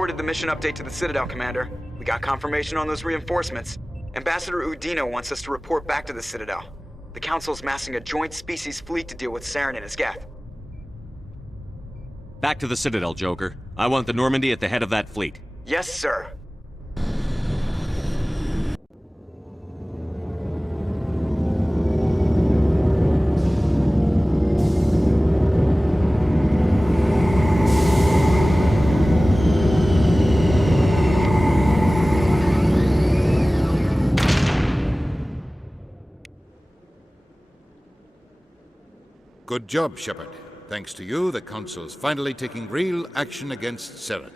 forwarded the mission update to the Citadel, Commander. We got confirmation on those reinforcements. Ambassador Udina wants us to report back to the Citadel. The Council's massing a joint species fleet to deal with Saren and his Geth. Back to the Citadel, Joker. I want the Normandy at the head of that fleet. Yes, sir. Good job, Shepard. Thanks to you, the Council's finally taking real action against Saren.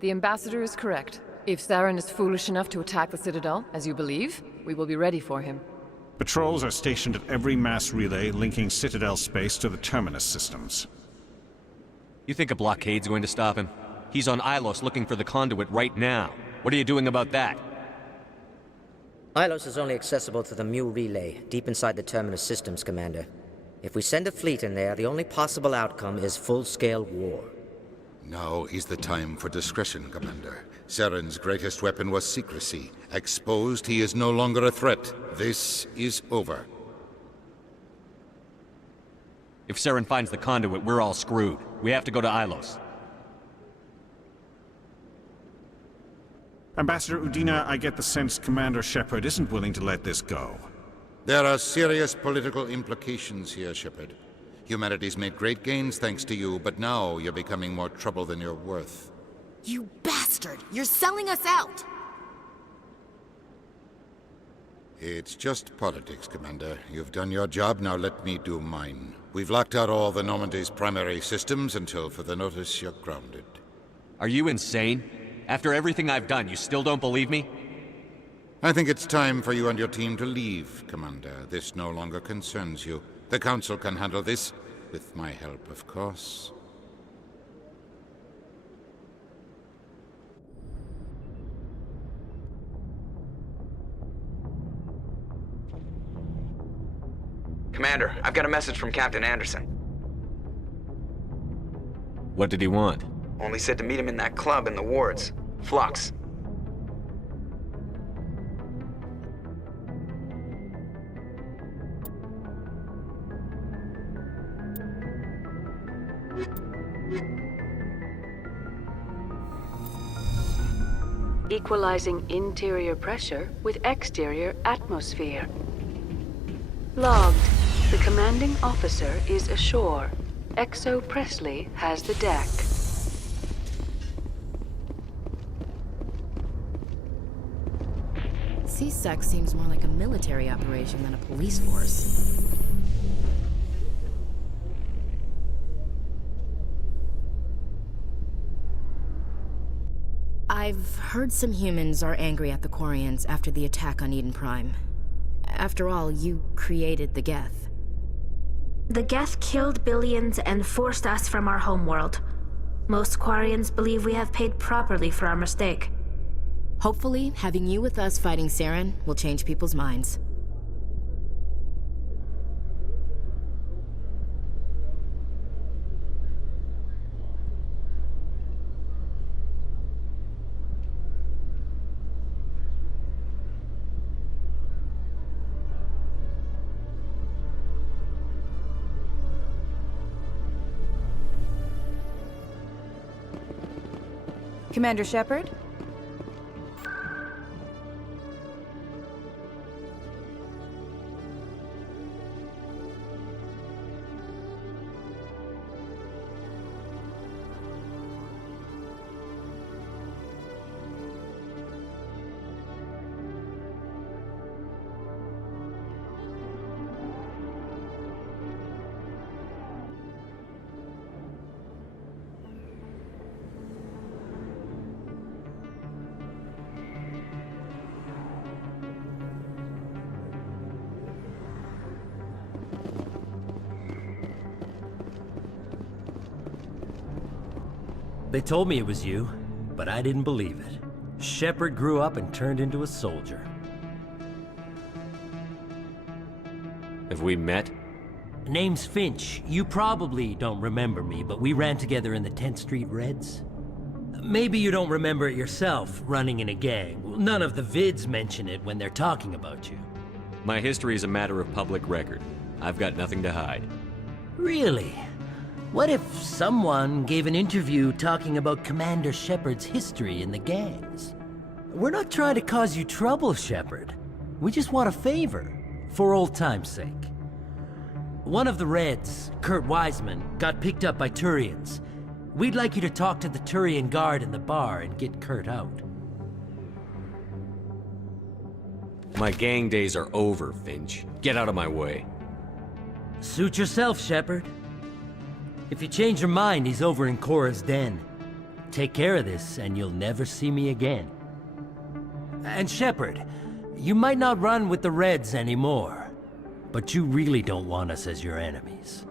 The Ambassador is correct. If Saren is foolish enough to attack the Citadel, as you believe, we will be ready for him. Patrols are stationed at every mass relay linking Citadel space to the Terminus systems. You think a blockade's going to stop him? He's on Ilos looking for the conduit right now. What are you doing about that? Ilos is only accessible to the Mu relay, deep inside the Terminus systems, Commander. If we send a fleet in there, the only possible outcome is full-scale war. Now is the time for discretion, Commander. Saren's greatest weapon was secrecy. Exposed, he is no longer a threat. This is over. If Saren finds the conduit, we're all screwed. We have to go to Ilos. Ambassador Udina, I get the sense Commander Shepard isn't willing to let this go. There are serious political implications here, Shepard. Humanity's made great gains thanks to you, but now you're becoming more trouble than you're worth. You bastard! You're selling us out! It's just politics, Commander. You've done your job, now let me do mine. We've locked out all the Normandy's primary systems until further notice you're grounded. Are you insane? After everything I've done, you still don't believe me? I think it's time for you and your team to leave, Commander. This no longer concerns you. The Council can handle this, with my help, of course. Commander, I've got a message from Captain Anderson. What did he want? Only said to meet him in that club in the wards. Flux. Equalizing interior pressure with exterior atmosphere. Logged. The commanding officer is ashore. Exo Presley has the deck. C-Sec seems more like a military operation than a police force. I've heard some humans are angry at the Quarians after the attack on Eden Prime. After all, you created the Geth. The Geth killed billions and forced us from our homeworld. Most Quarians believe we have paid properly for our mistake. Hopefully, having you with us fighting Saren will change people's minds. Commander Shepard? They told me it was you, but I didn't believe it. Shepard grew up and turned into a soldier. Have we met? Name's Finch. You probably don't remember me, but we ran together in the 10th Street Reds. maybe you don't remember it yourself, running in a gang. None of the vids mention it when they're talking about you. My history is a matter of public record. I've got nothing to hide. Really? What if someone gave an interview talking about Commander Shepard's history in the gangs? We're not trying to cause you trouble, Shepard. We just want a favor, for old time's sake. One of the Reds, Kurt Wiseman, got picked up by Turians. We'd like you to talk to the Turian guard in the bar and get Kurt out. My gang days are over, Finch. Get out of my way. Suit yourself, Shepard. If you change your mind, he's over in Cora's den. Take care of this, and you'll never see me again. And Shepard, you might not run with the Reds anymore, but you really don't want us as your enemies.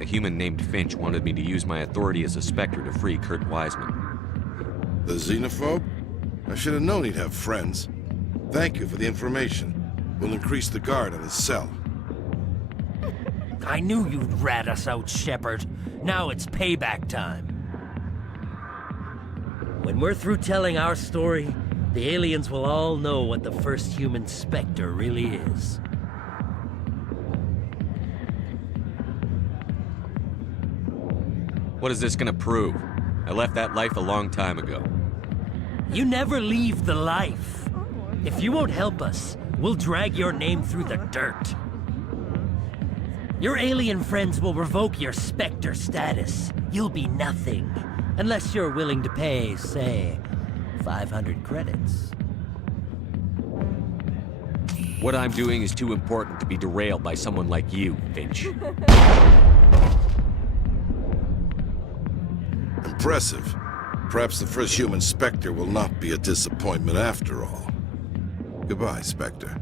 A human named Finch wanted me to use my authority as a Spectre to free Kurt Wiseman. The xenophobe? I should have known he'd have friends. Thank you for the information. We'll increase the guard on his cell. I knew you'd rat us out, Shepard. Now it's payback time. When we're through telling our story, the aliens will all know what the first human Spectre really is. What is this gonna prove? I left that life a long time ago. You never leave the life. If you won't help us, we'll drag your name through the dirt. Your alien friends will revoke your Spectre status. You'll be nothing. Unless you're willing to pay, say, 500 credits. What I'm doing is too important to be derailed by someone like you, Finch. Impressive. Perhaps the first human Spectre will not be a disappointment after all. Goodbye, Spectre.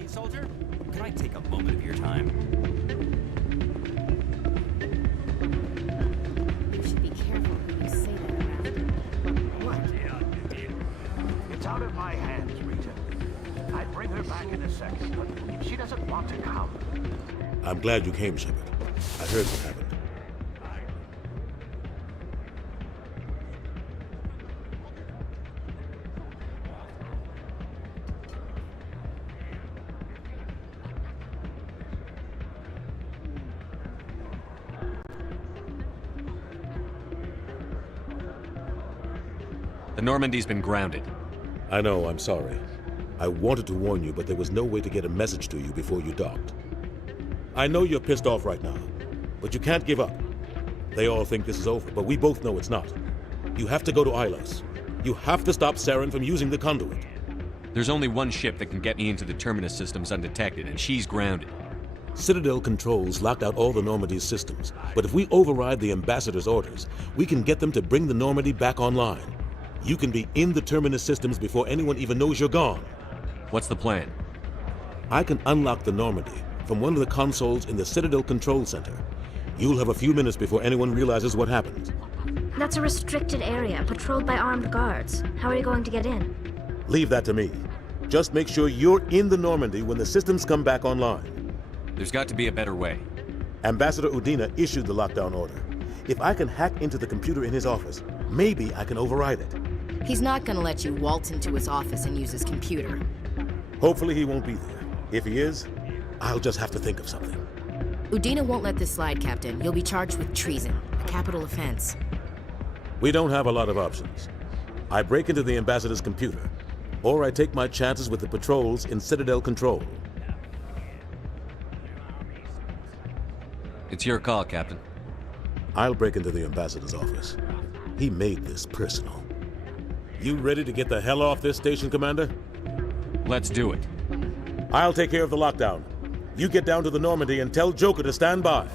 me, soldier? Can I take a moment of your time? You should be careful when you say that around. What? It's out of my hands, Rita. I'd bring her back in a second, but if she doesn't want to come... I'm glad you came, Shepard. I heard what happened. The Normandy's been grounded. I know, I'm sorry. I wanted to warn you, but there was no way to get a message to you before you docked. I know you're pissed off right now, but you can't give up. They all think this is over, but we both know it's not. You have to go to Ilos. You have to stop Saren from using the conduit. There's only one ship that can get me into the Terminus systems undetected, and she's grounded. Citadel controls locked out all the Normandy's systems, but if we override the Ambassador's orders, we can get them to bring the Normandy back online. You can be in the Terminus systems before anyone even knows you're gone. What's the plan? I can unlock the Normandy from one of the consoles in the Citadel Control Center. You'll have a few minutes before anyone realizes what happened. That's a restricted area, patrolled by armed guards. How are you going to get in? Leave that to me. Just make sure you're in the Normandy when the systems come back online. There's got to be a better way. Ambassador Udina issued the lockdown order. If I can hack into the computer in his office, maybe I can override it. He's not gonna let you waltz into his office and use his computer. Hopefully he won't be there. If he is, I'll just have to think of something. Udina won't let this slide, Captain. You'll be charged with treason, a capital offense. We don't have a lot of options. I break into the Ambassador's computer, or I take my chances with the patrols in Citadel Control. It's your call, Captain. I'll break into the Ambassador's office. He made this personal. You ready to get the hell off this station, Commander? Let's do it. I'll take care of the lockdown. You get down to the Normandy and tell Joker to stand by.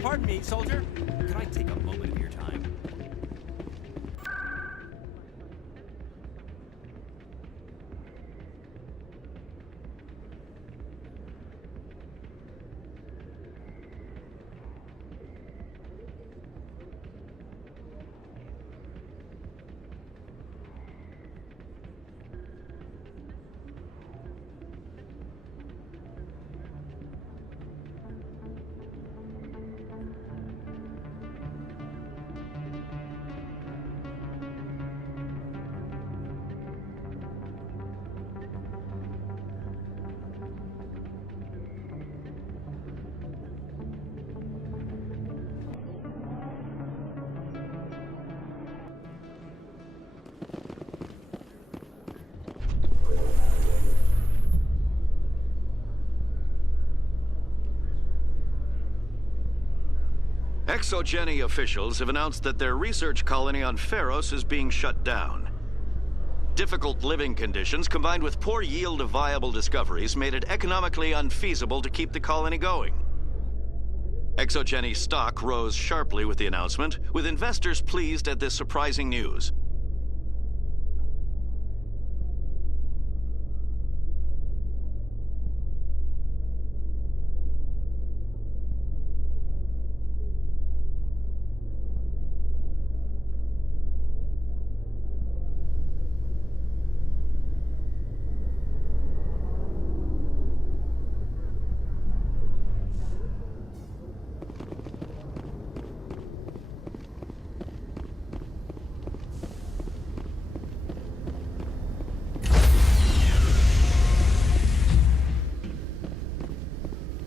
Pardon me, soldier. Can I take a moment of your time? Exogeny officials have announced that their research colony on Feros is being shut down. Difficult living conditions combined with poor yield of viable discoveries made it economically unfeasible to keep the colony going. Exogeny stock rose sharply with the announcement, with investors pleased at this surprising news.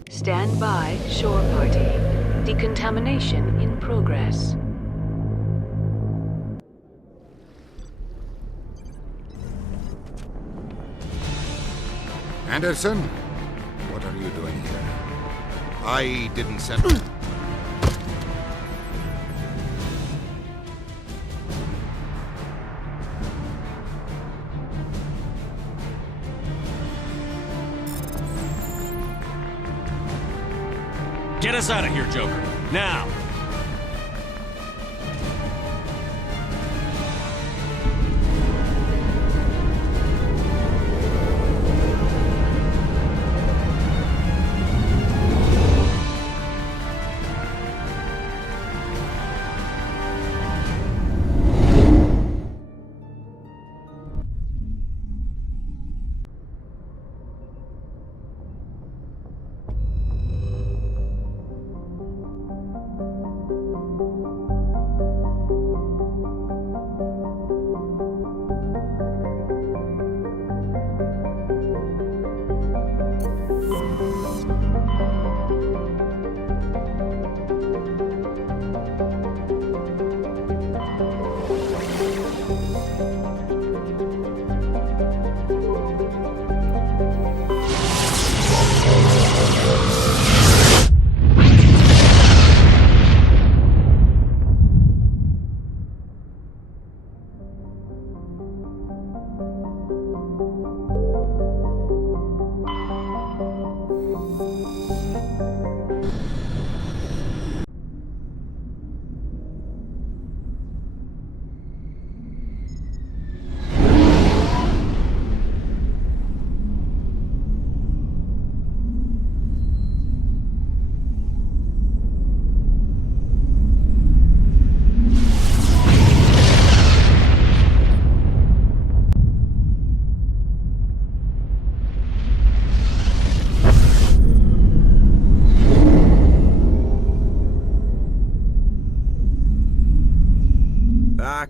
Stand by, shore party. Decontamination in progress. Anderson? What are you doing here? I didn't send... Get us us out of here, Joker. Now!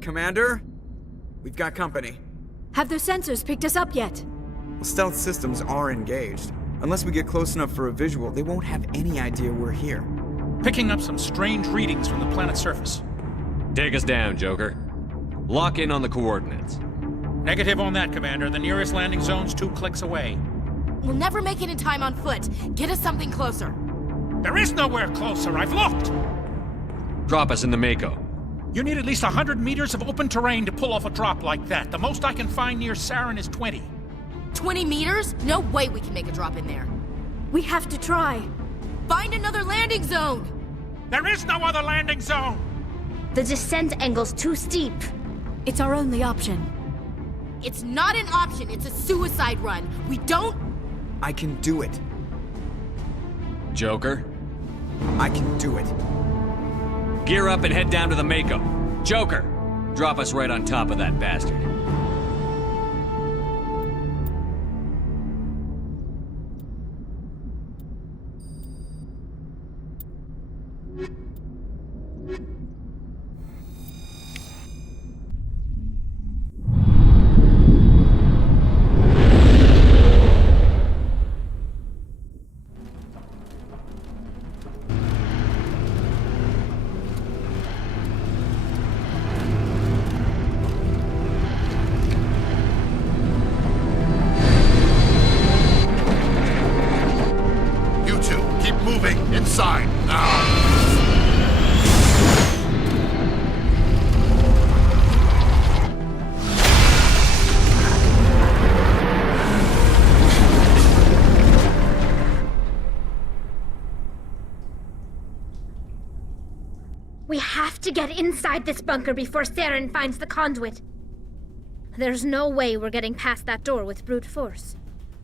Commander? We've got company. Have those sensors picked us up yet? Well, stealth systems are engaged. Unless we get close enough for a visual, they won't have any idea we're here. Picking up some strange readings from the planet's surface. Take us down, Joker. Lock in on the coordinates. Negative on that, Commander. The nearest landing zone's 2 clicks away. We'll never make it in time on foot. Get us something closer. There is nowhere closer. I've looked! Drop us in the Mako. You need at least 100 meters of open terrain to pull off a drop like that. The most I can find near Saren is 20. 20 meters? No way we can make a drop in there. We have to try. Find another landing zone! There is no other landing zone! The descent angle's too steep. It's our only option. It's not an option, it's a suicide run. We don't... I can do it. Joker? I can do it. Gear up and head down to the Mako. Joker, drop us right on top of that bastard. Inside, now! We have to get inside this bunker before Saren finds the conduit. There's no way we're getting past that door with brute force.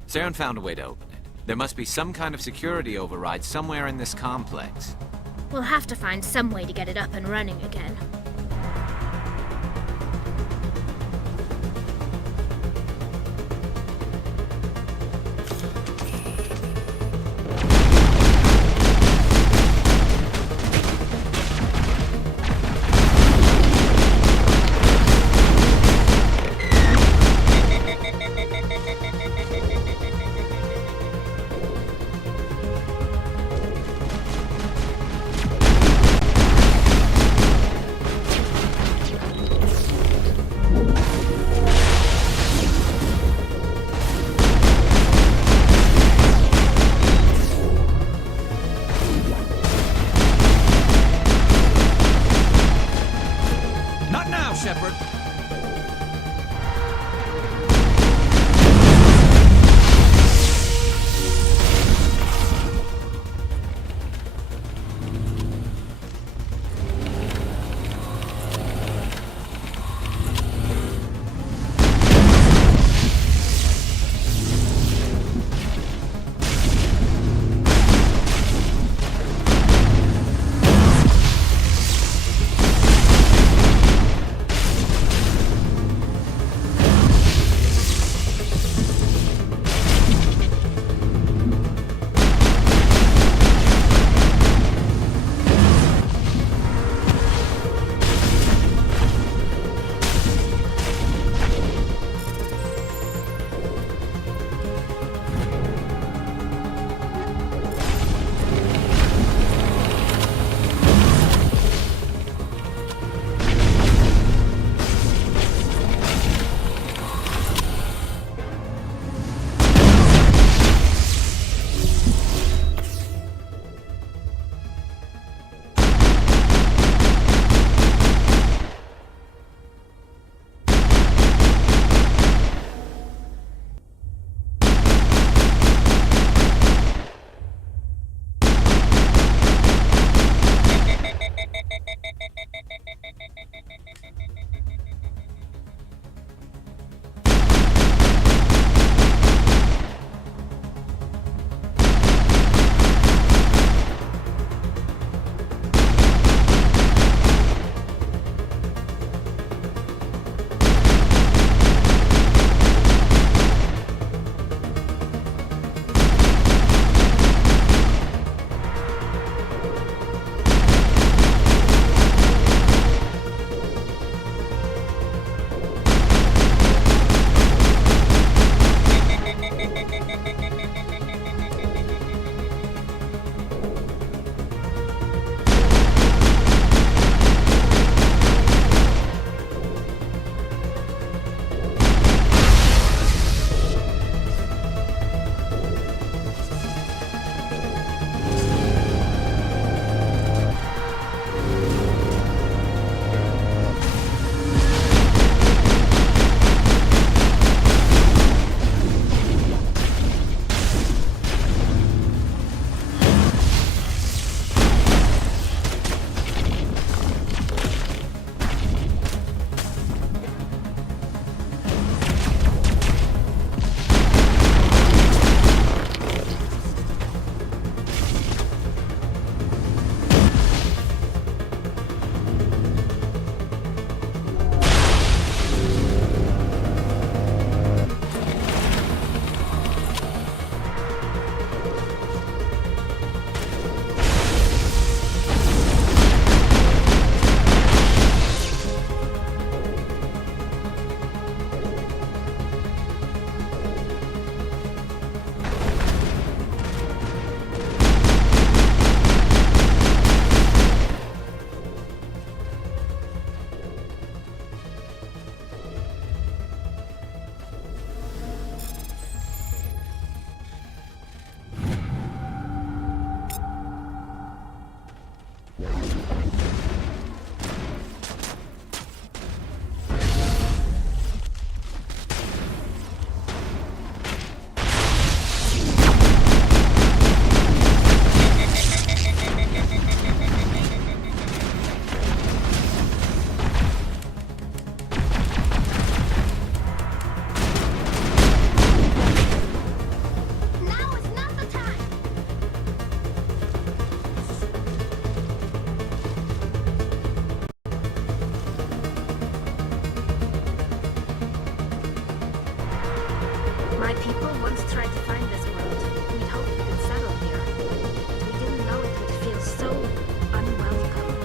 Saren found a way to open it. There must be some kind of security override somewhere in this complex. We'll have to find some way to get it up and running again. My people once tried to find this world. We'd hoped we could settle here. We didn't know it would feel so unwelcome.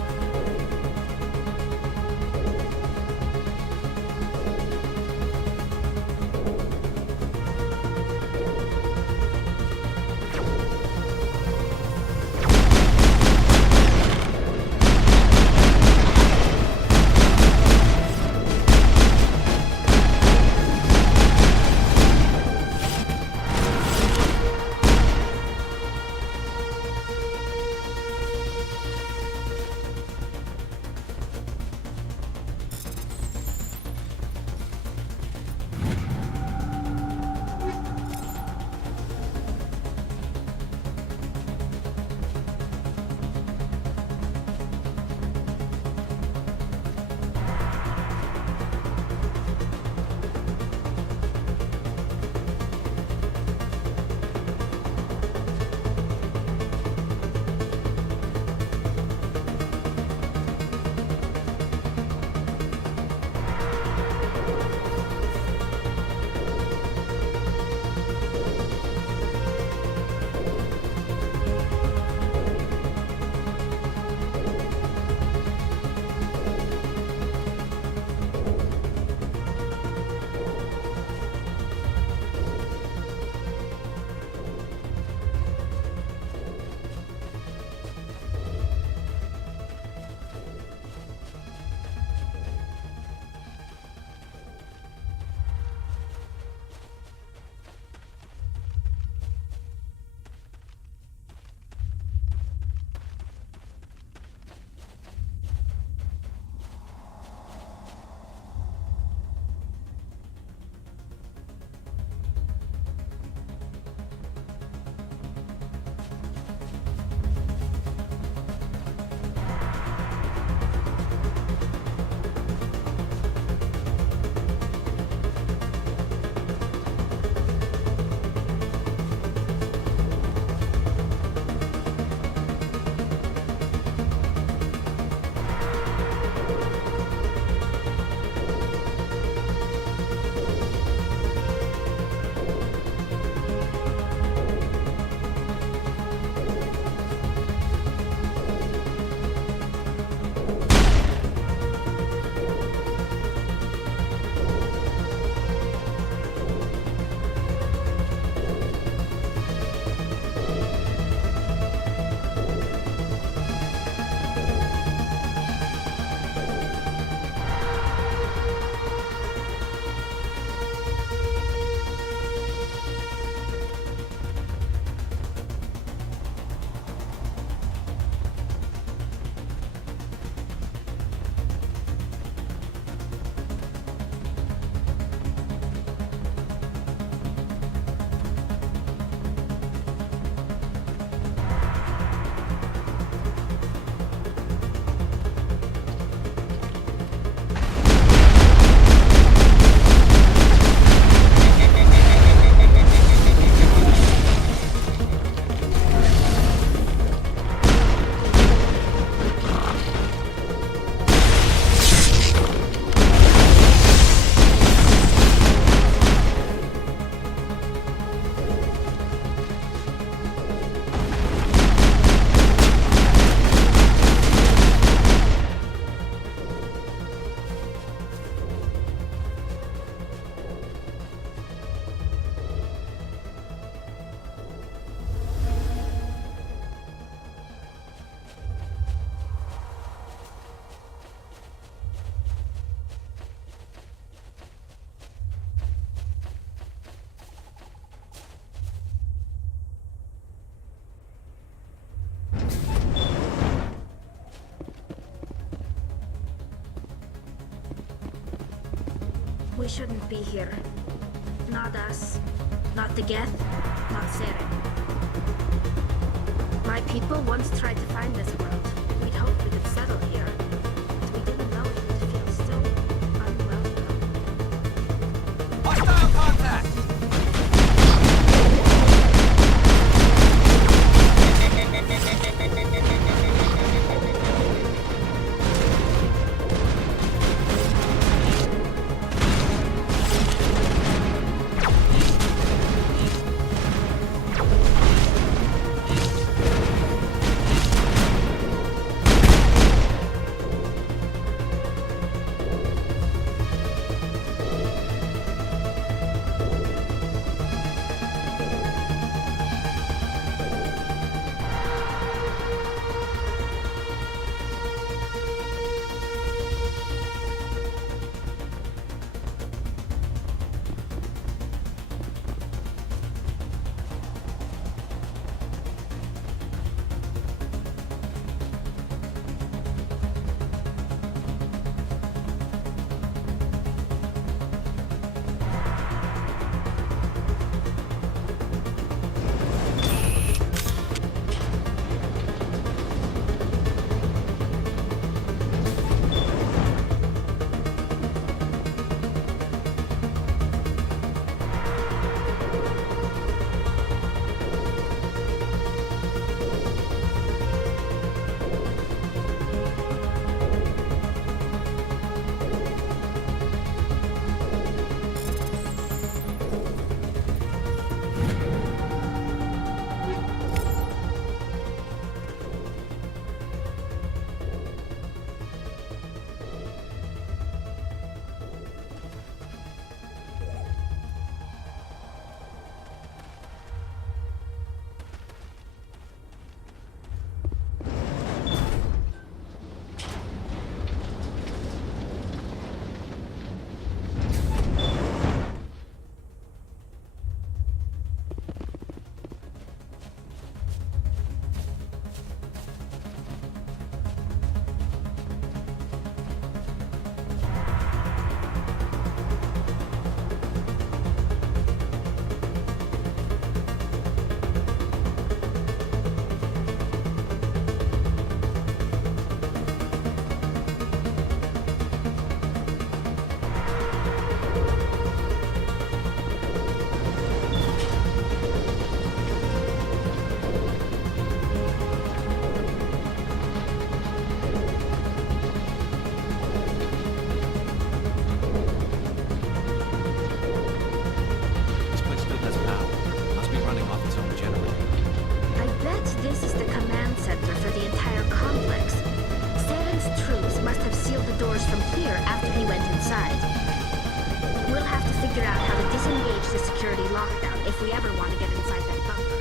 We shouldn't be here. Not us. Not the Geth. Not Saren. My people once tried to find this world. We'd hoped we could settle here. But we didn't know it would feel so unwelcome. Hostile contact! inside. We'll have to figure out how to disengage the security lockdown if we ever want to get inside that bunker.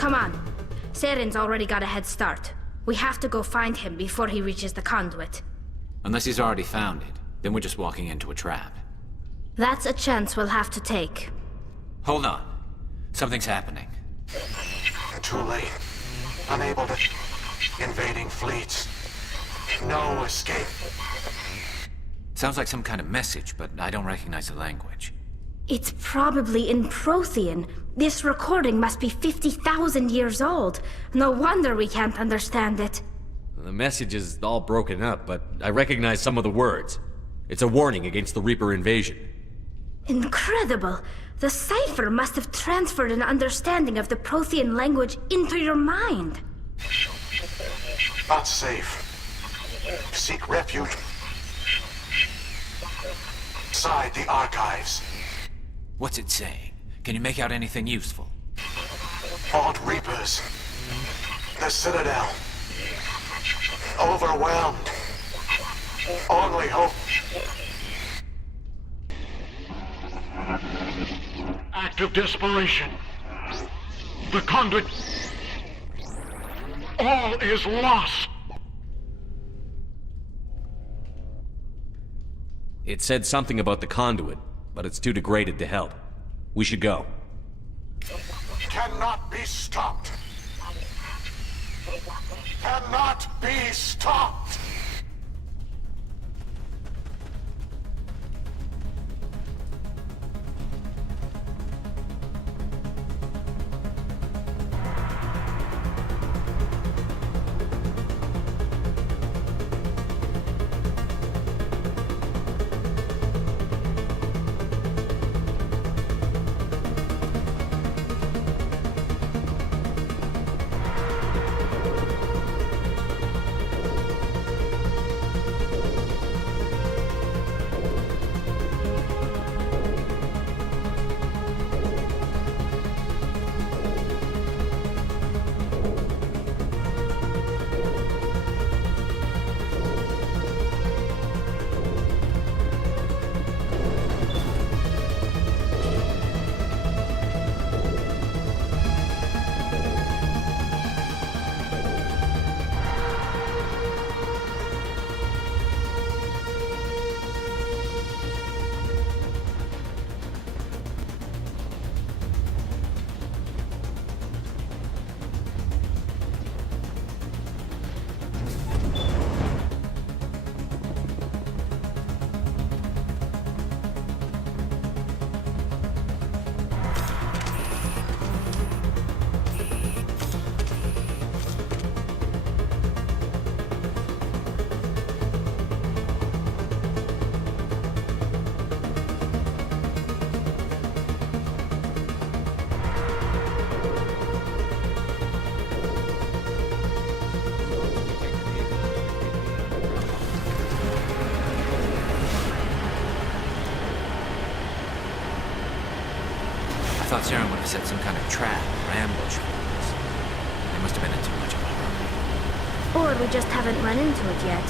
Come on. Saren's already got a head start. We have to go find him before he reaches the conduit. Unless he's already found it, then we're just walking into a trap. That's a chance we'll have to take. Hold on. Something's happening. Too late. Unable to... Invading fleets. No escape. Sounds like some kind of message, but I don't recognize the language. It's probably in Prothean. This recording must be 50,000 years old. No wonder we can't understand it. The message is all broken up, but I recognize some of the words. It's a warning against the Reaper invasion. Incredible! The cipher must have transferred an understanding of the Prothean language into your mind. Not safe. Seek refuge inside the archives. What's it saying? Can you make out anything useful? Fought Reapers. The Citadel. Overwhelmed. Only hope. Act of desperation. The conduit. All is lost. It said something about the conduit, but it's too degraded to help. We should go. Cannot be stopped. Cannot be stopped. thought Saren would have set some kind of trap or ambush for us. They must have been in too much of a hurry. Or we just haven't run into it yet.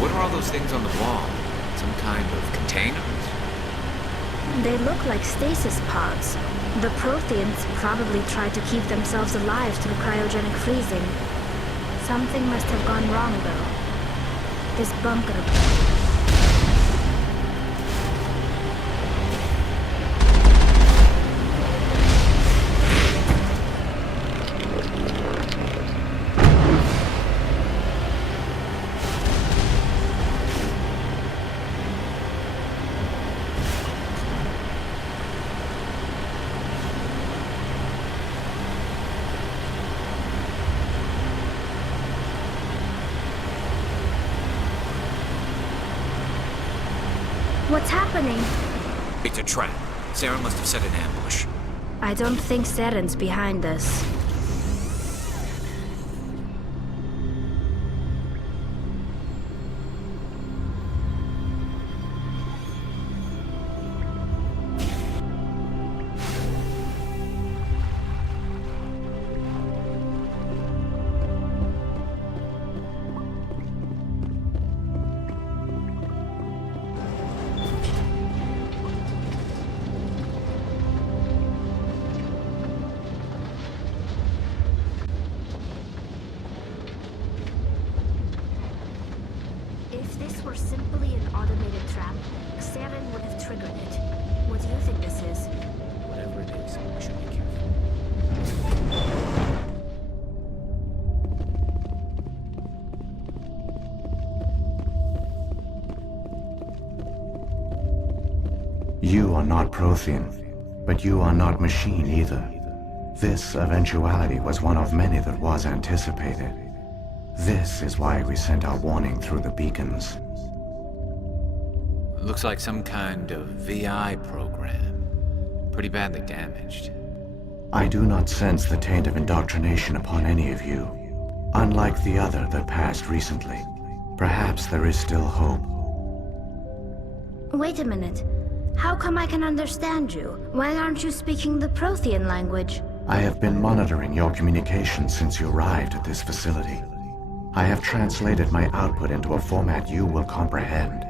What are all those things on the wall? Some kind of containers? They look like stasis pods. The Protheans probably tried to keep themselves alive through cryogenic freezing. Something must have gone wrong, though. This bunker... What's happening? It's a trap. Saren must have set an ambush. I don't think Saren's behind us. If this were simply an automated trap, Saren would have triggered it. What do you think this is? Whatever it is, we should be careful. You are not Prothean, but you are not machine either. This eventuality was one of many that was anticipated. This is why we sent our warning through the beacons. Looks like some kind of VI program. Pretty badly damaged. I do not sense the taint of indoctrination upon any of you. Unlike the other that passed recently. Perhaps there is still hope. Wait a minute. How come I can understand you? Why aren't you speaking the Prothean language? I have been monitoring your communications since you arrived at this facility. I have translated my output into a format you will comprehend.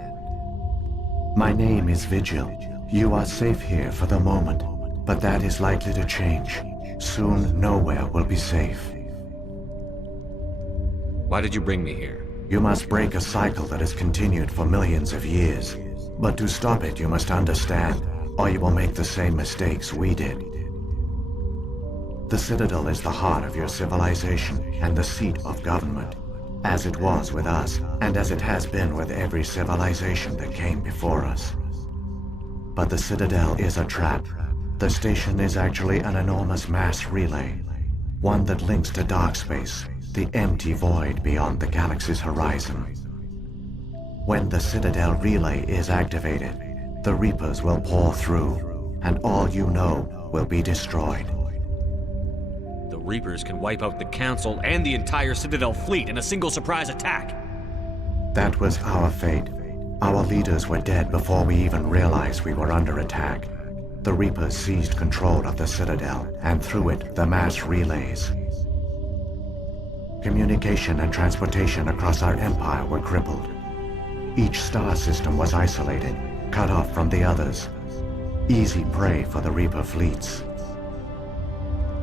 My name is Vigil. You are safe here for the moment, but that is likely to change. Soon, nowhere will be safe. Why did you bring me here? You must break a cycle that has continued for millions of years. But to stop it, you must understand, or you will make the same mistakes we did. The Citadel is the heart of your civilization and the seat of government, as it was with us, and as it has been with every civilization that came before us. But the Citadel is a trap. The station is actually an enormous mass relay, one that links to dark space, the empty void beyond the galaxy's horizon. When the Citadel relay is activated, the Reapers will pour through, and all you know will be destroyed. The Reapers can wipe out the Council and the entire Citadel fleet in a single surprise attack. That was our fate. Our leaders were dead before we even realized we were under attack. The Reapers seized control of the Citadel, and through it, the mass relays. Communication and transportation across our empire were crippled. Each star system was isolated, cut off from the others. Easy prey for the Reaper fleets.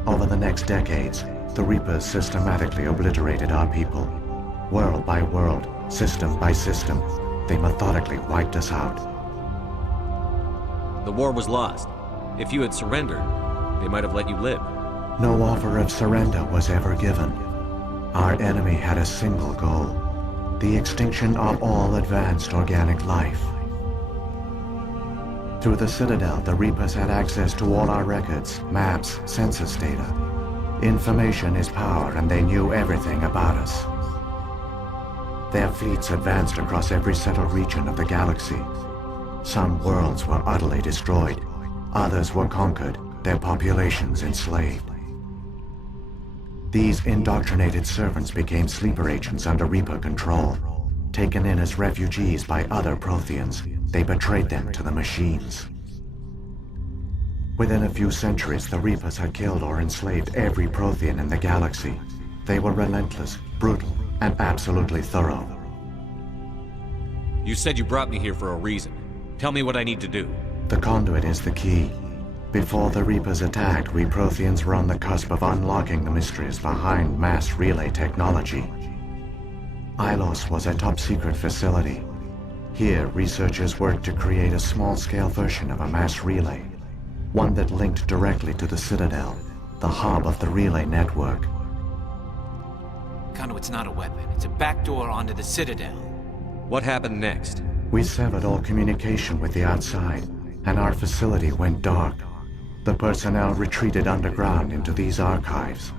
Over the next decades, the Reapers systematically obliterated our people. World by world, system by system, they methodically wiped us out. The war was lost. If you had surrendered, they might have let you live. No offer of surrender was ever given. Our enemy had a single goal. The extinction of all advanced organic life. Through the Citadel, the Reapers had access to all our records, maps, census data. Information is power, and they knew everything about us. Their fleets advanced across every settled region of the galaxy. Some worlds were utterly destroyed. Others were conquered, their populations enslaved. These indoctrinated servants became sleeper agents under Reaper control. Taken in as refugees by other Protheans, they betrayed them to the machines. Within a few centuries, the Reapers had killed or enslaved every Prothean in the galaxy. They were relentless, brutal, and absolutely thorough. You said you brought me here for a reason. Tell me what I need to do. The conduit is the key. Before the Reapers attacked, we Protheans were on the cusp of unlocking the mysteries behind mass relay technology. Ilos was a top-secret facility. Here, researchers worked to create a small-scale version of a mass relay, one that linked directly to the Citadel, the hub of the relay network. Conduit's not a weapon. It's a backdoor onto the Citadel. What happened next? We severed all communication with the outside, and our facility went dark. The personnel retreated underground into these archives.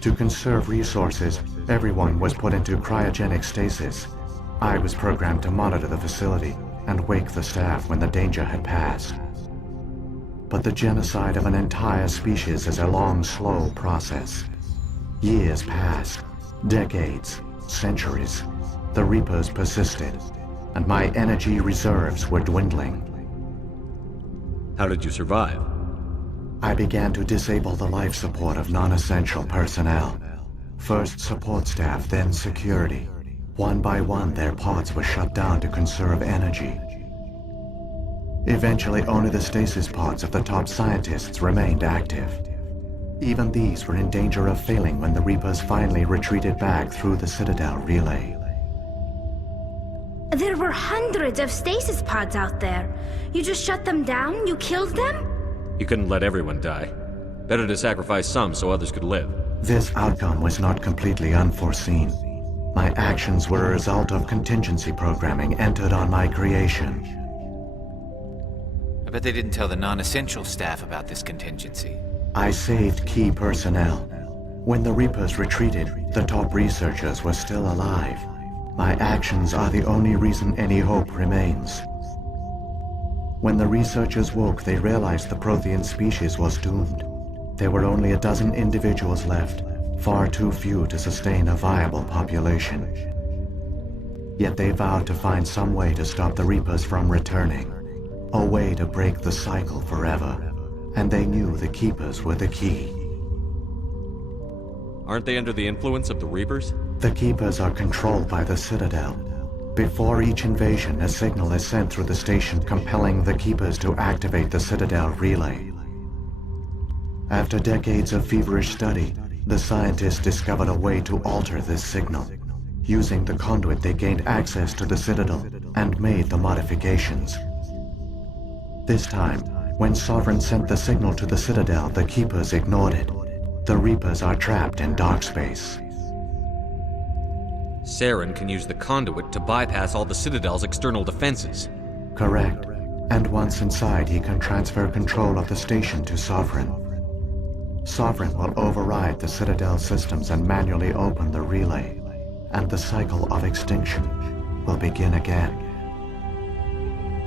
To conserve resources, everyone was put into cryogenic stasis. I was programmed to monitor the facility and wake the staff when the danger had passed. But the genocide of an entire species is a long, slow process. Years passed, decades, centuries. The Reapers persisted, and my energy reserves were dwindling. How did you survive? I began to disable the life support of non-essential personnel. First support staff, then security. One by one, their pods were shut down to conserve energy. Eventually, only the stasis pods of the top scientists remained active. Even these were in danger of failing when the Reapers finally retreated back through the Citadel relay. There were hundreds of stasis pods out there. You just shut them down? You killed them? You couldn't let everyone die. Better to sacrifice some so others could live. This outcome was not completely unforeseen. My actions were a result of contingency programming entered on my creation. I bet they didn't tell the non-essential staff about this contingency. I saved key personnel. When the Reapers retreated, the top researchers were still alive. My actions are the only reason any hope remains. When the researchers woke, they realized the Prothean species was doomed. There were only a dozen individuals left, far too few to sustain a viable population. Yet they vowed to find some way to stop the Reapers from returning, a way to break the cycle forever. And they knew the Keepers were the key. Aren't they under the influence of the Reapers? The Keepers are controlled by the Citadel. Before each invasion, a signal is sent through the station compelling the Keepers to activate the Citadel relay. After decades of feverish study, the scientists discovered a way to alter this signal. Using the conduit, they gained access to the Citadel and made the modifications. This time, when Sovereign sent the signal to the Citadel, the Keepers ignored it. The Reapers are trapped in dark space. Saren can use the conduit to bypass all the Citadel's external defenses. Correct. And once inside, he can transfer control of the station to Sovereign. Sovereign will override the Citadel systems and manually open the relay, and the cycle of extinction will begin again.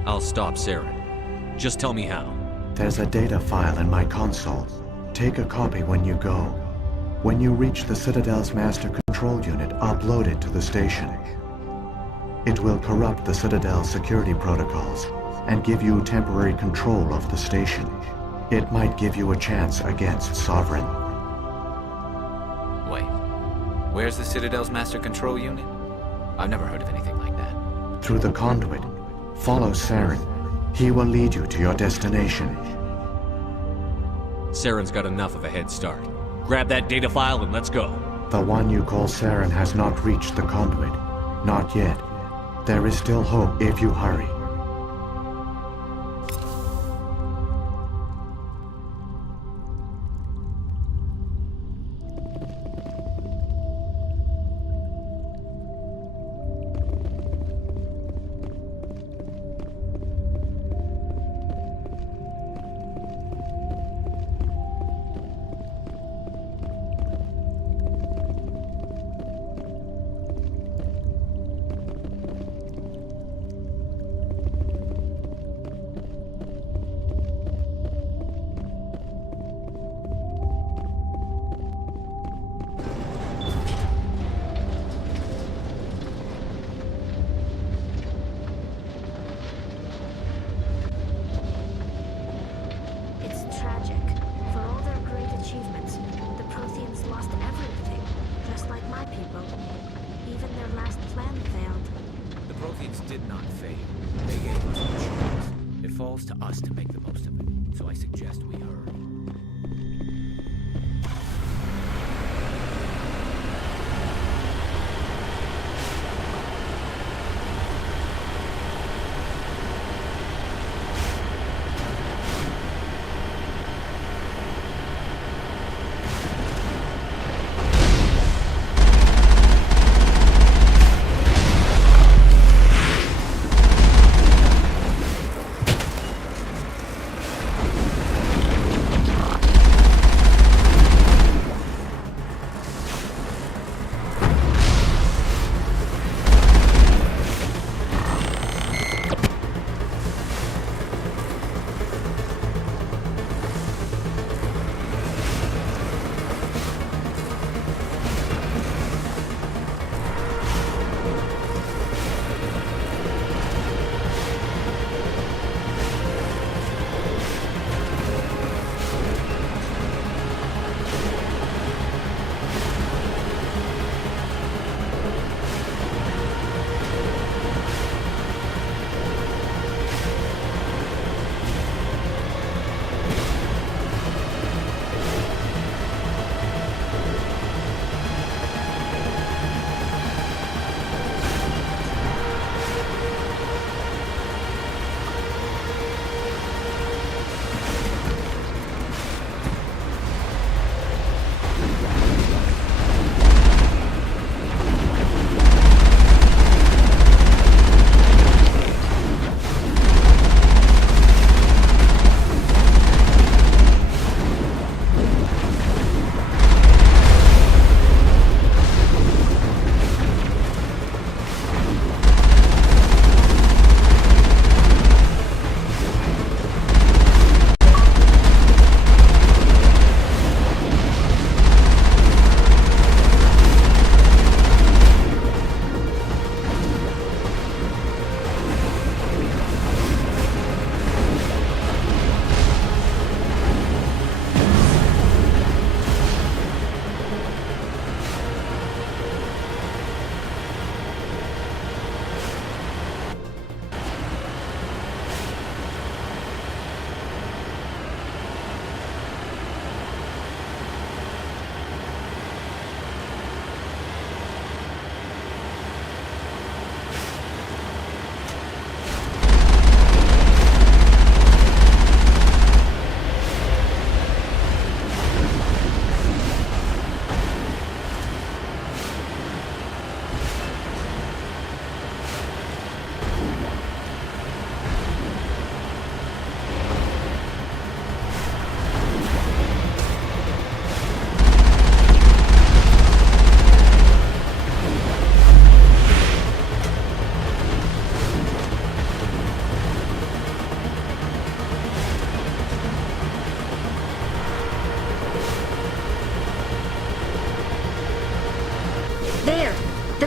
I'll stop Saren. Just tell me how. There's a data file in my console. Take a copy when you go. When you reach the Citadel's master control unit, upload it to the station. It will corrupt the Citadel's security protocols and give you temporary control of the station. It might give you a chance against Sovereign. Wait, where's the Citadel's master control unit? I've never heard of anything like that. Through the conduit, follow Saren. He will lead you to your destination. Saren's got enough of a head start. Grab that data file and let's go. The one you call Saren has not reached the conduit. Not yet. There is still hope if you hurry. not fail. They gave us a choice. It falls to us to make the most of it. So I suggest we hurry.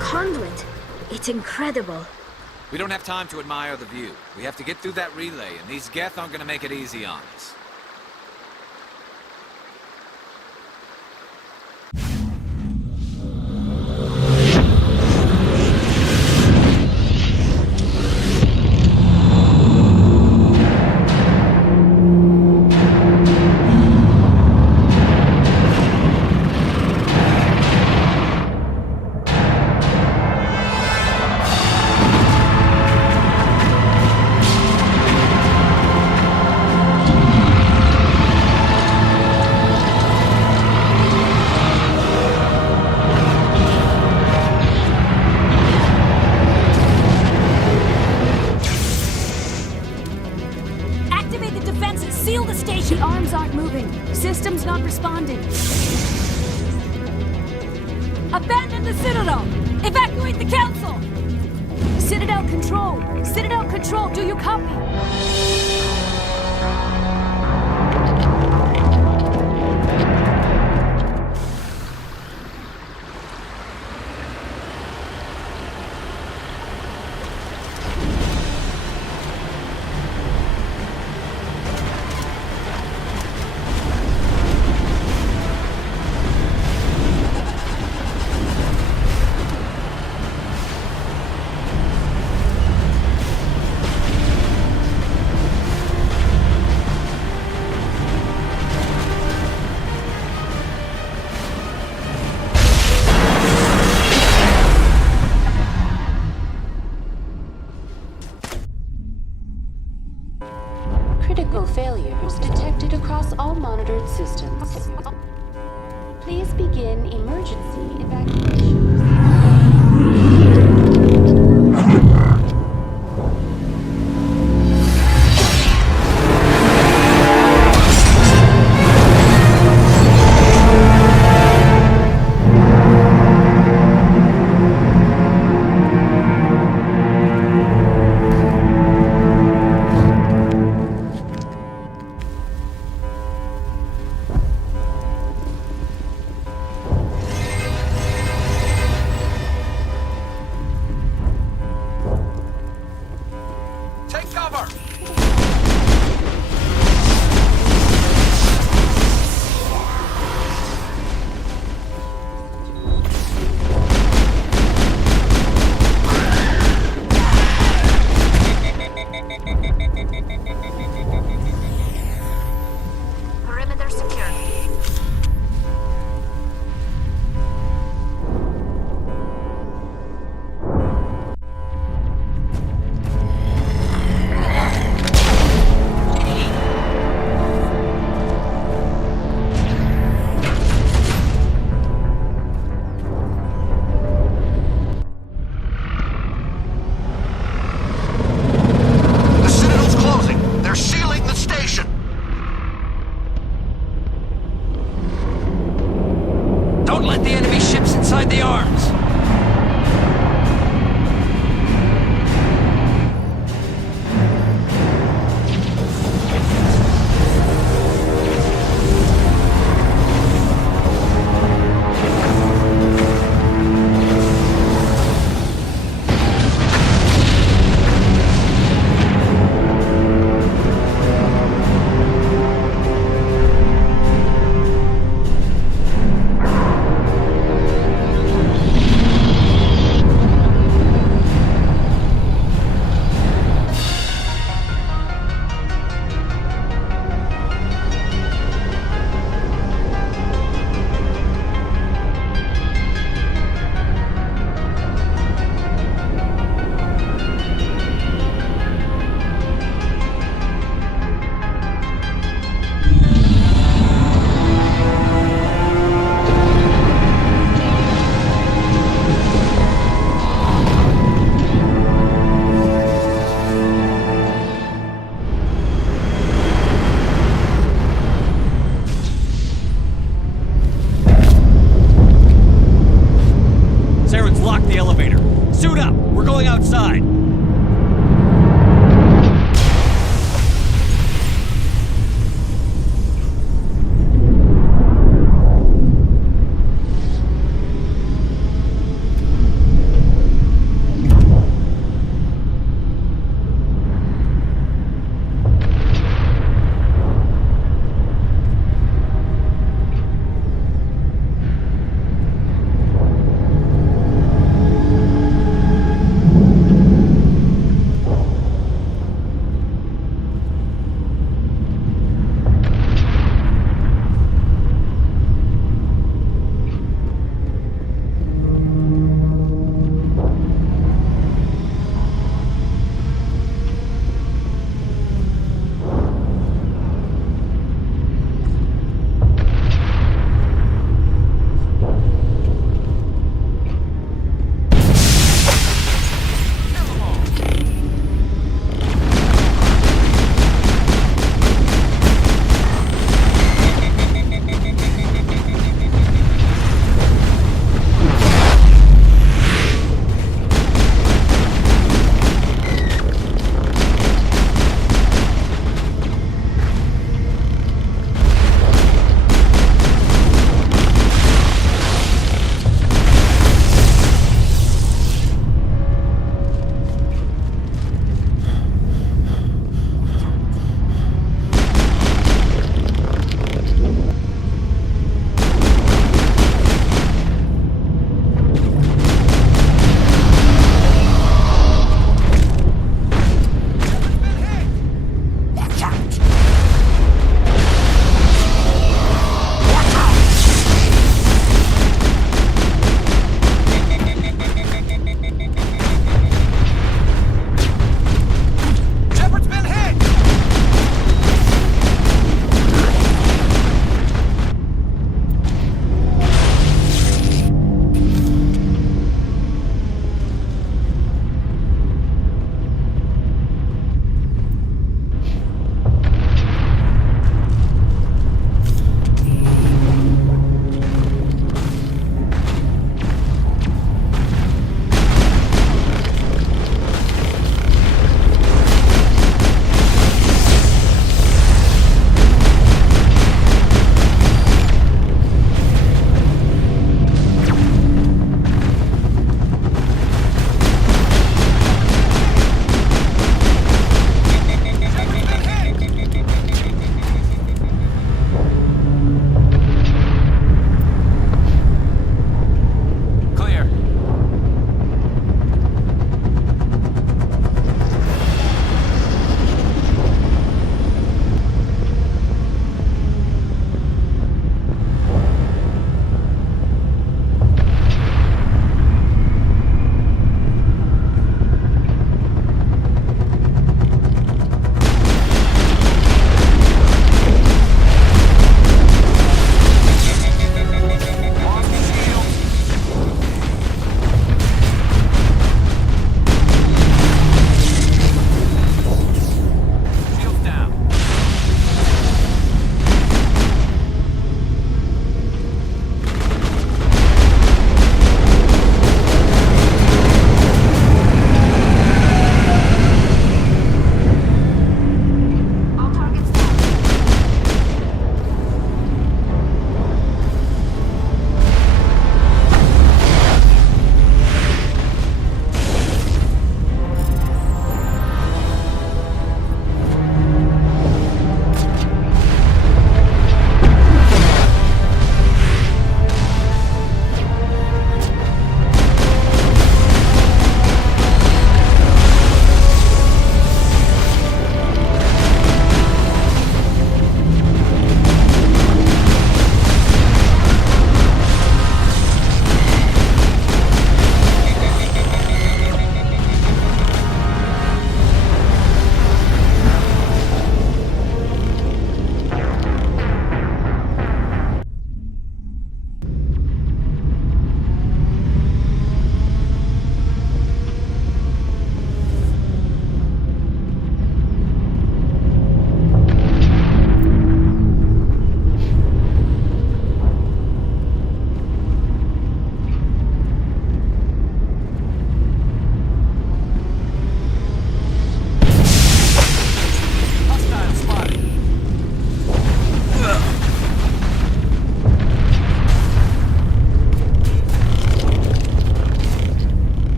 Conduit. It's incredible. We don't have time to admire the view. We have to get through that relay, and these Geth aren't gonna make it easy on us. Abandon the Citadel! Evacuate the Council! Citadel Control! Citadel Control, do you copy? critical failures detected across all monitored systems. Please begin emergency evacuation. Take cover! Perimeter secure. The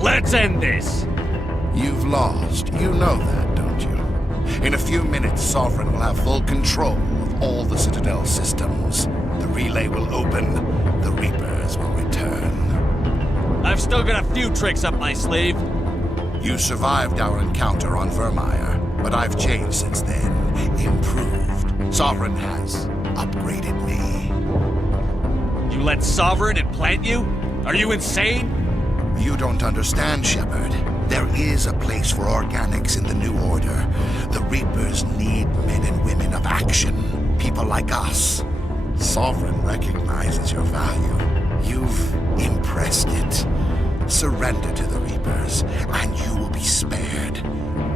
Let's end this! You've lost. You know that, don't you? In a few minutes, Sovereign will have full control of all the Citadel systems. The relay will open. The Reapers will return. I've still got a few tricks up my sleeve. You survived our encounter on Vermeer, but I've changed since then. Improved. Sovereign has upgraded me. You let Sovereign implant you? Are you insane? You don't understand, Shepard. There is a place for organics in the New Order. The Reapers need men and women of action. People like us. Sovereign recognizes your value. You've impressed it. Surrender to the Reapers, and you will be spared.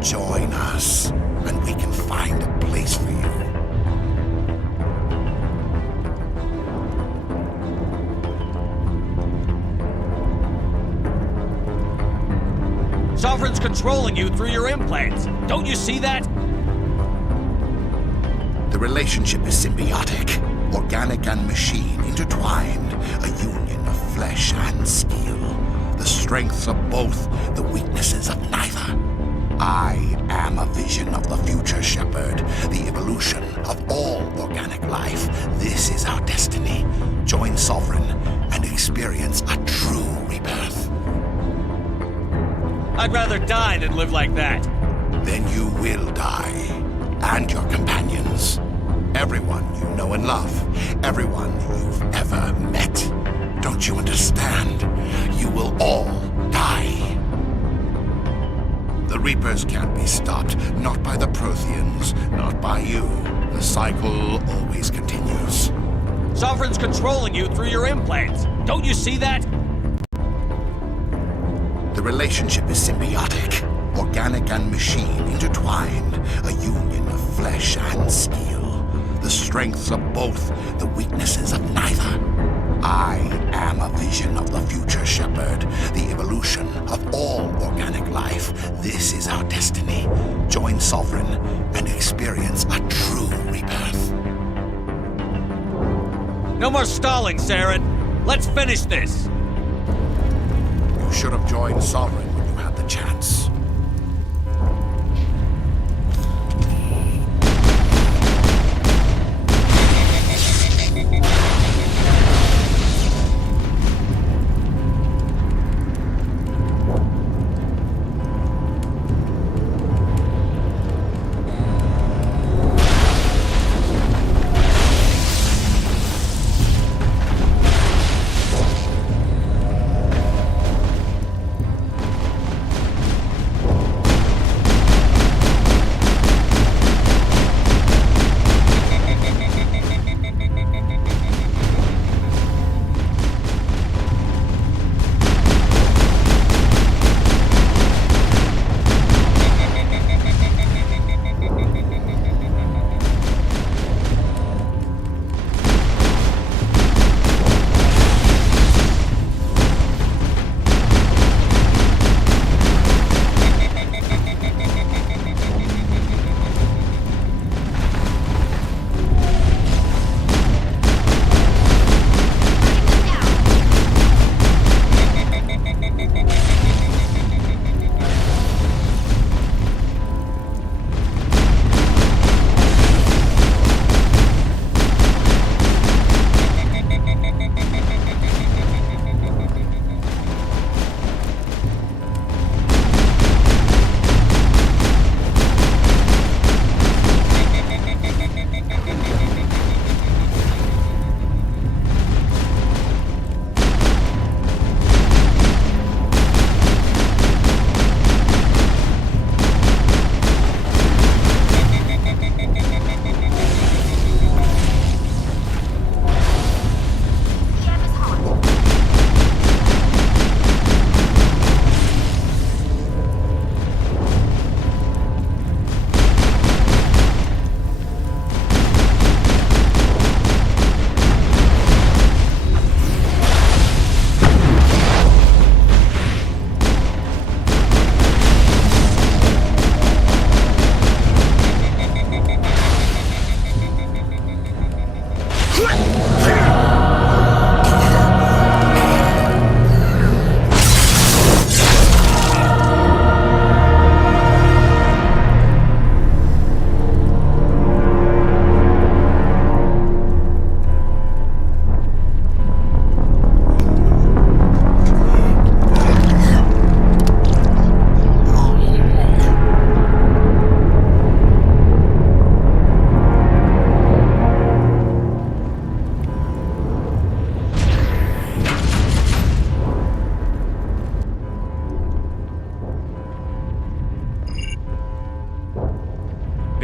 Join us, and we can find a place for you. Sovereign's controlling you through your implants. Don't you see that? The relationship is symbiotic. Organic and machine intertwined. A union of flesh and steel. The strengths of both, the weaknesses of neither. I am a vision of the future, Shepard. The evolution of all organic life. This is our destiny. Join Sovereign and experience a true rebirth. I'd rather die than live like that. Then you will die. And your companions. Everyone you know and love. Everyone you've ever met. Don't you understand? You will all die. The Reapers can't be stopped. Not by the Protheans. Not by you. The cycle always continues. Sovereign's controlling you through your implants. Don't you see that? The relationship is symbiotic. Organic and machine intertwined. A union of flesh and steel. The strengths of both, the weaknesses of neither. I am a vision of the future, Shepard. The evolution of all organic life. This is our destiny. Join Sovereign and experience a true rebirth. No more stalling, Saren. Let's finish this. You should have joined Sovereign when you had the chance.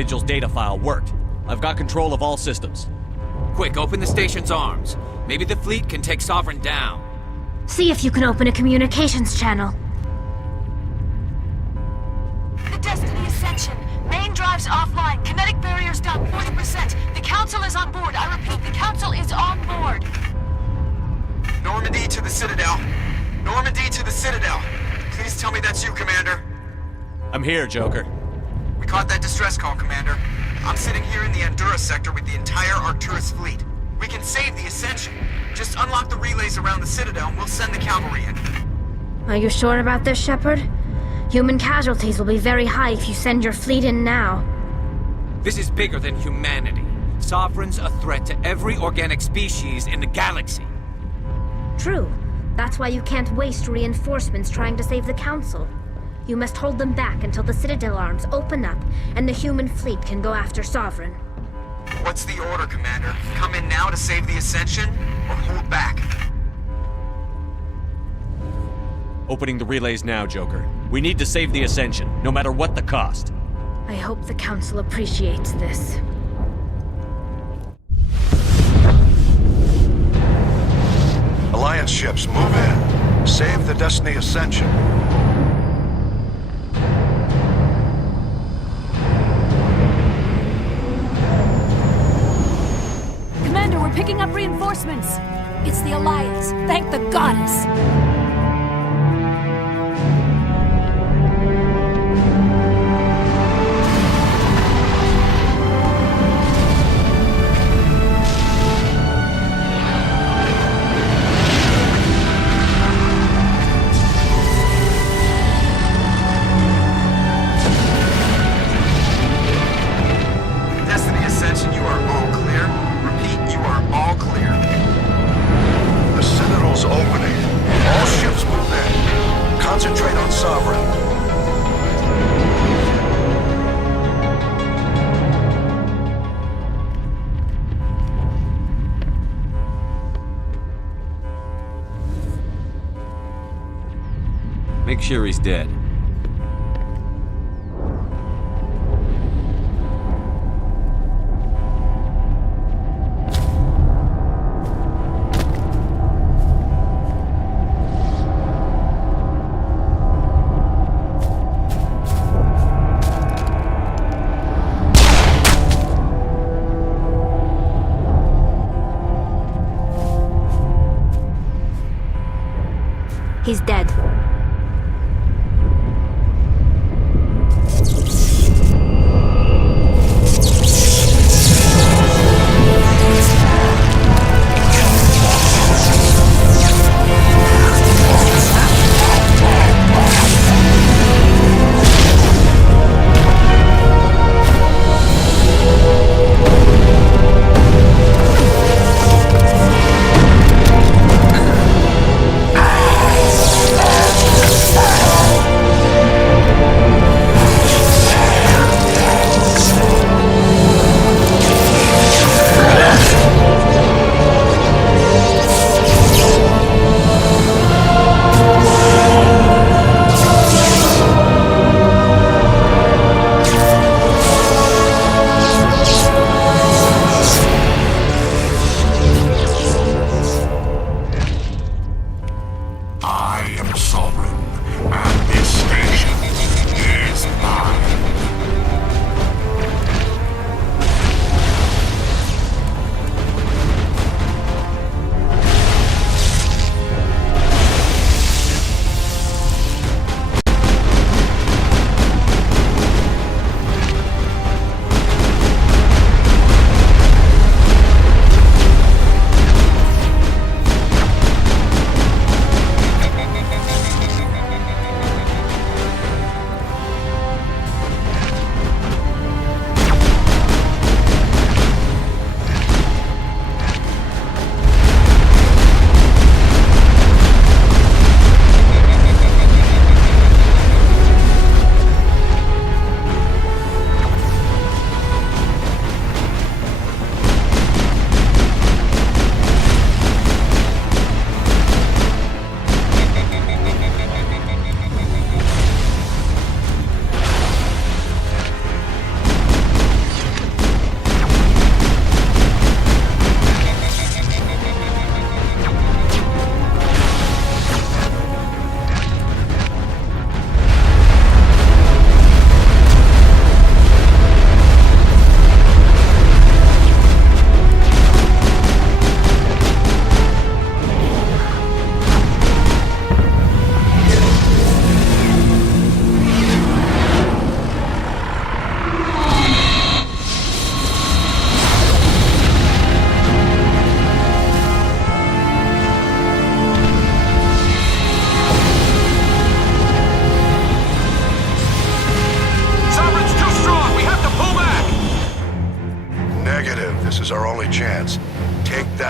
Vigil's data file worked. I've got control of all systems. Quick, open the station's arms. Maybe the fleet can take Sovereign down. See if you can open a communications channel. The Destiny Ascension. Main drives offline. Kinetic barriers down 40%. The Council is on board. I repeat, the Council is on board. Normandy to the Citadel. Normandy to the Citadel. Please tell me that's you, Commander. I'm here, Joker. We caught that distress call, Commander. I'm sitting here in the Andura sector with the entire Arcturus fleet. We can save the Ascension. Just unlock the relays around the Citadel and we'll send the cavalry in. Are you sure about this, Shepard? Human casualties will be very high if you send your fleet in now. This is bigger than humanity. Sovereign's a threat to every organic species in the galaxy. True. That's why you can't waste reinforcements trying to save the Council. You must hold them back until the Citadel arms open up and the human fleet can go after Sovereign. What's the order, Commander? Come in now to save the Ascension, or hold back? Opening the relays now, Joker. We need to save the Ascension, no matter what the cost. I hope the Council appreciates this. Alliance ships, move in. Save the Destiny Ascension. Commander, we're picking up reinforcements. It's the Alliance. Thank the goddess. Destiny Ascension, you are all clear. Repeat, you are all clear. The Citadel's opening. All ships move in. Concentrate on Sovereign. Make sure he's dead. He's dead.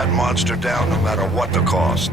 that monster down no matter what the cost.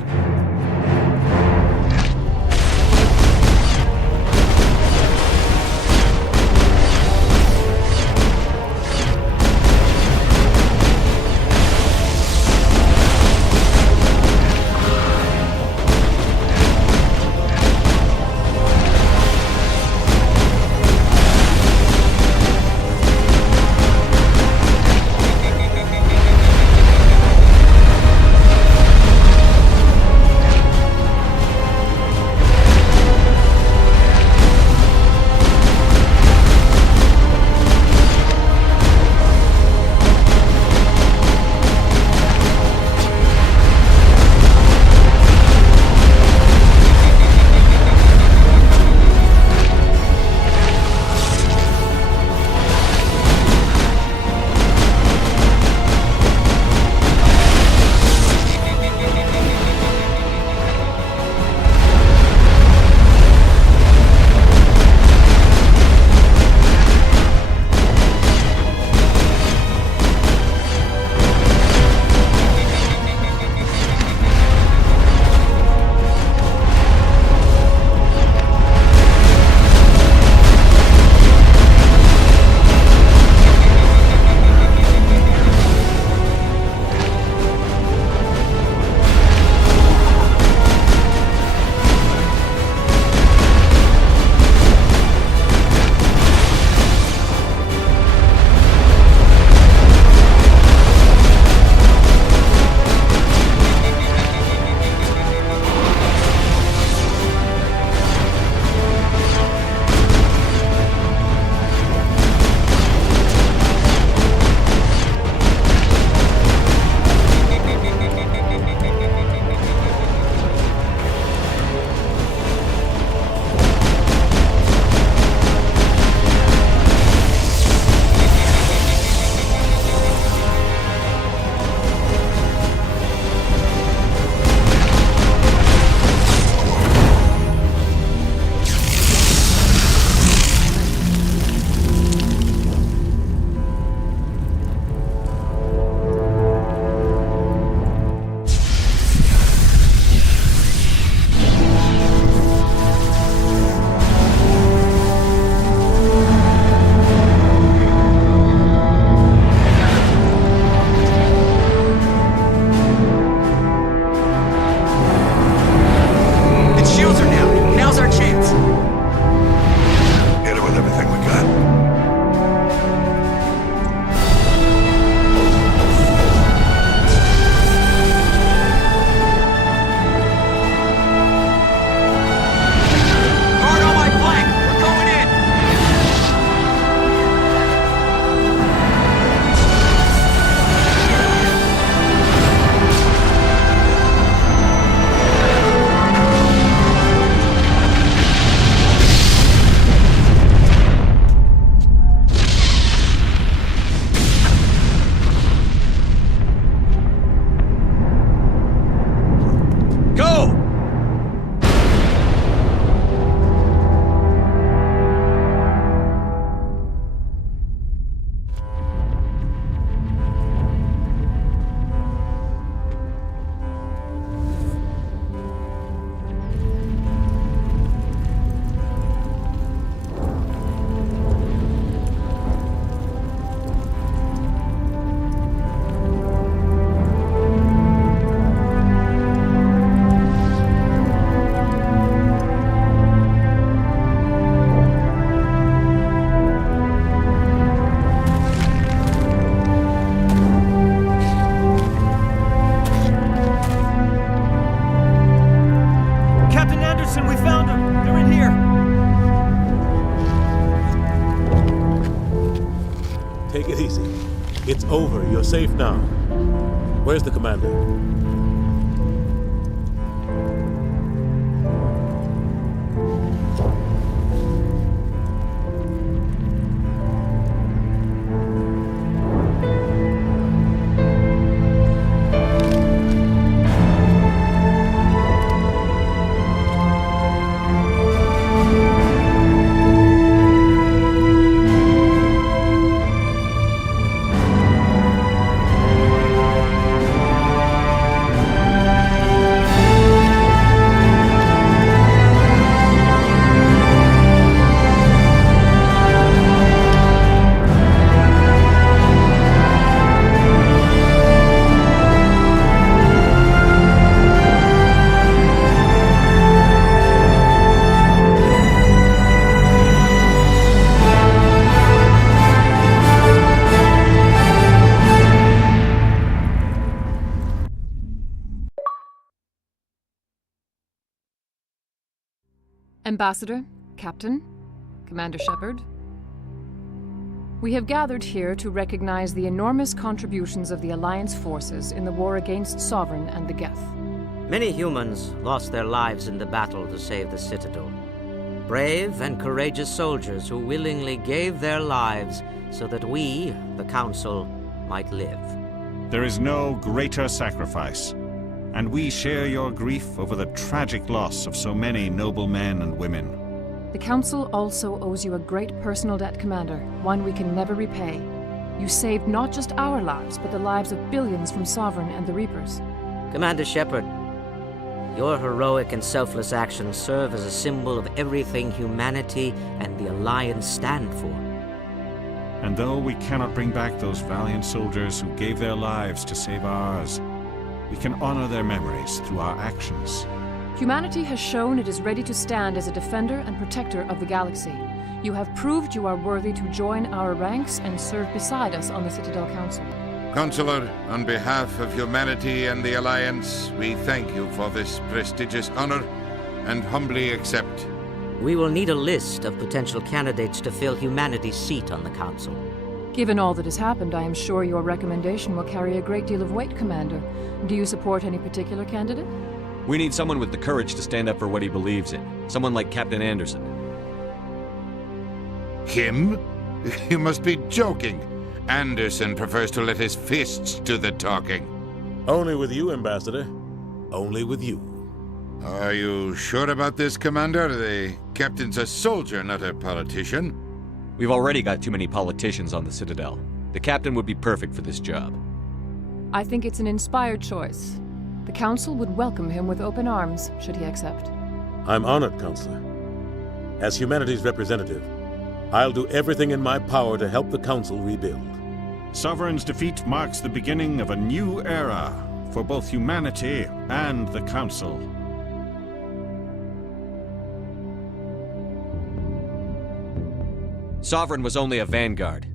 It's over. You're safe now. Where's the commander? Ambassador, Captain, Commander Shepard. We have gathered here to recognize the enormous contributions of the Alliance forces in the war against Sovereign and the Geth. Many humans lost their lives in the battle to save the Citadel. Brave and courageous soldiers who willingly gave their lives so that we, the Council, might live. There is no greater sacrifice, and we share your grief over the tragic loss of so many noble men and women. The Council also owes you a great personal debt, Commander, one we can never repay. You saved not just our lives, but the lives of billions from Sovereign and the Reapers. Commander Shepard, your heroic and selfless actions serve as a symbol of everything humanity and the Alliance stand for. And though we cannot bring back those valiant soldiers who gave their lives to save ours, we can honor their memories through our actions. Humanity has shown it is ready to stand as a defender and protector of the galaxy. You have proved you are worthy to join our ranks and serve beside us on the Citadel Council. Counselor, on behalf of humanity and the Alliance, we thank you for this prestigious honor and humbly accept. We will need a list of potential candidates to fill humanity's seat on the Council. Given all that has happened, I am sure your recommendation will carry a great deal of weight, Commander. Do you support any particular candidate? We need someone with the courage to stand up for what he believes in. Someone like Captain Anderson. Him? You must be joking. Anderson prefers to let his fists do the talking. Only with you, Ambassador. Only with you. Are you sure about this, Commander? The captain's a soldier, not a politician. We've already got too many politicians on the Citadel. The captain would be perfect for this job. I think it's an inspired choice. The Council would welcome him with open arms, should he accept. I'm honored, Counselor. As humanity's representative, I'll do everything in my power to help the Council rebuild. Sovereign's defeat marks the beginning of a new era for both humanity and the Council. Sovereign was only a vanguard.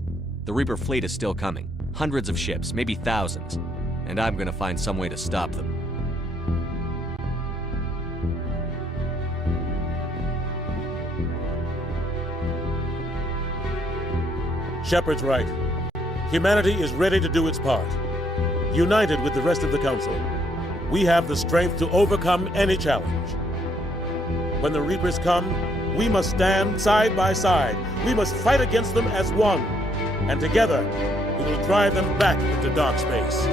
The Reaper fleet is still coming. Hundreds of ships, maybe thousands. And I'm gonna find some way to stop them. Shepard's right. Humanity is ready to do its part. United with the rest of the Council, we have the strength to overcome any challenge. When the Reapers come, we must stand side by side. We must fight against them as one. And together, we will drive them back into dark space.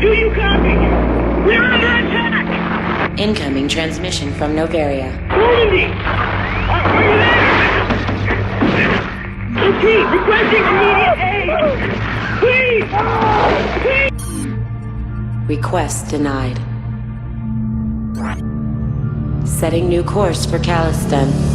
Do you copy? We're under attack! Incoming transmission from Novaria. Normandy! Are you there? Repeat, requesting immediate aid! Please! Request denied. Setting new course for Caliston.